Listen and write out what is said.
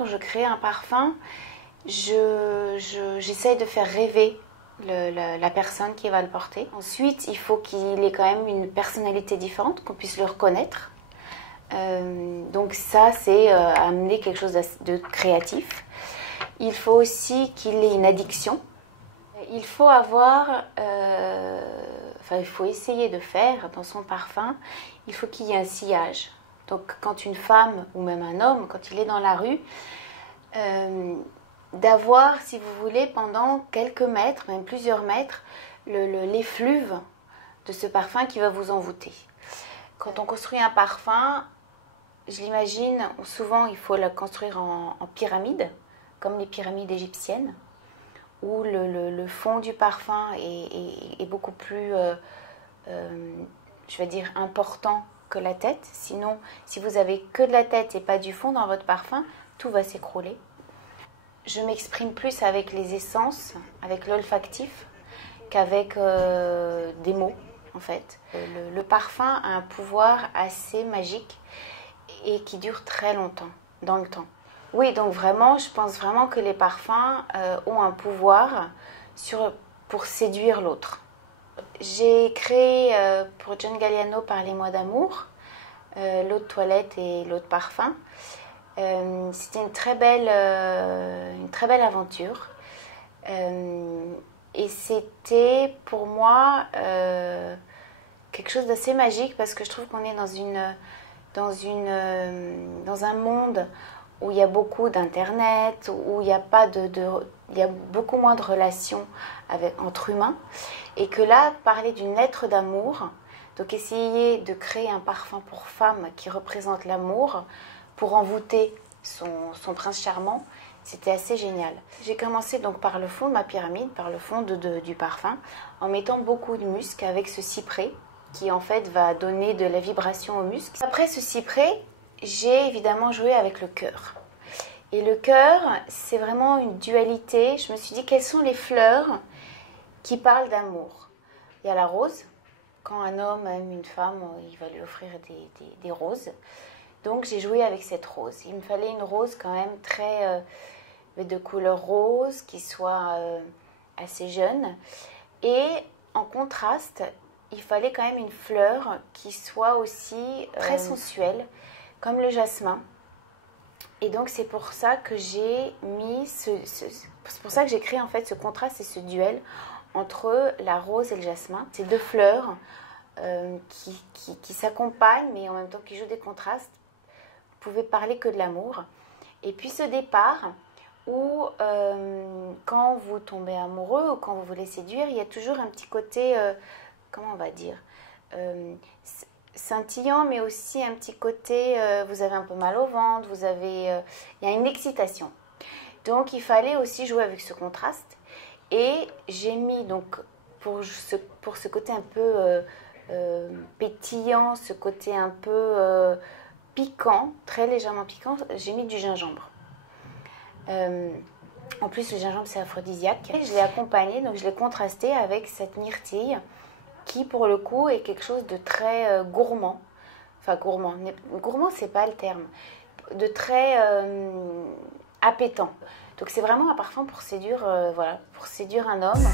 quand je crée un parfum, j'essaye de faire rêver la personne qui va le porter. Ensuite, il faut qu'il ait quand même une personnalité différente, qu'on puisse le reconnaître. Donc ça, c'est amener quelque chose de créatif. Il faut aussi qu'il ait une addiction. Il faut il faut essayer de faire dans son parfum, il faut qu'il y ait un sillage. Donc quand une femme ou même un homme, quand il est dans la rue, d'avoir, si vous voulez, pendant quelques mètres, même plusieurs mètres, l'effluve de ce parfum qui va vous envoûter. Quand on construit un parfum, je l'imagine, souvent il faut le construire en pyramide, comme les pyramides égyptiennes, où le fond du parfum est beaucoup plus, je vais dire, important que la tête. Sinon, si vous avez que de la tête et pas du fond dans votre parfum, tout va s'écrouler. Je m'exprime plus avec les essences, avec l'olfactif, qu'avec des mots, en fait. Le parfum a un pouvoir assez magique et qui dure très longtemps, dans le temps. Oui, donc vraiment, je pense vraiment que les parfums ont un pouvoir pour séduire l'autre. J'ai créé pour John Galliano Parlez-moi d'amour, l'eau de toilette et l'eau de parfum. C'était une très belle aventure. Et c'était pour moi quelque chose d'assez magique parce que je trouve qu'on est dans un monde où il y a beaucoup d'internet, où il y a il y a beaucoup moins de relations entre humains, et que là, parler d'une lettre d'amour, donc essayer de créer un parfum pour femme qui représente l'amour, pour envoûter son prince charmant, c'était assez génial. J'ai commencé donc par le fond de ma pyramide, par le fond du parfum, en mettant beaucoup de musc avec ce cyprès, qui en fait va donner de la vibration au musc. Après ce cyprès, j'ai évidemment joué avec le cœur. Et le cœur, c'est vraiment une dualité. Je me suis dit, quelles sont les fleurs qui parlent d'amour? Il y a la rose. Quand un homme aime une femme, il va lui offrir des roses. Donc j'ai joué avec cette rose. Il me fallait une rose quand même très de couleur rose, qui soit assez jeune. Et en contraste, il fallait quand même une fleur qui soit aussi très sensuelle, comme le jasmin. Et donc c'est pour ça que j'ai mis c'est pour ça que j'ai créé en fait ce contraste et ce duel entre la rose et le jasmin. Ces deux fleurs qui s'accompagnent, mais en même temps qui jouent des contrastes, pouvaient parler que de l'amour. Et puis ce départ où quand vous tombez amoureux ou quand vous voulez séduire, il y a toujours un petit côté, comment on va dire, scintillant, mais aussi un petit côté, vous avez un peu mal au ventre, il y a une excitation. Donc il fallait aussi jouer avec ce contraste. Et j'ai mis donc pour ce côté un peu pétillant, ce côté un peu piquant, très légèrement piquant, j'ai mis du gingembre. En plus, le gingembre, c'est aphrodisiaque. Et je l'ai accompagné, donc je l'ai contrasté avec cette myrtille qui, pour le coup, est quelque chose de très gourmand. Enfin, gourmand, c'est pas le terme. De très appétant. Donc, c'est vraiment un parfum pour séduire un homme.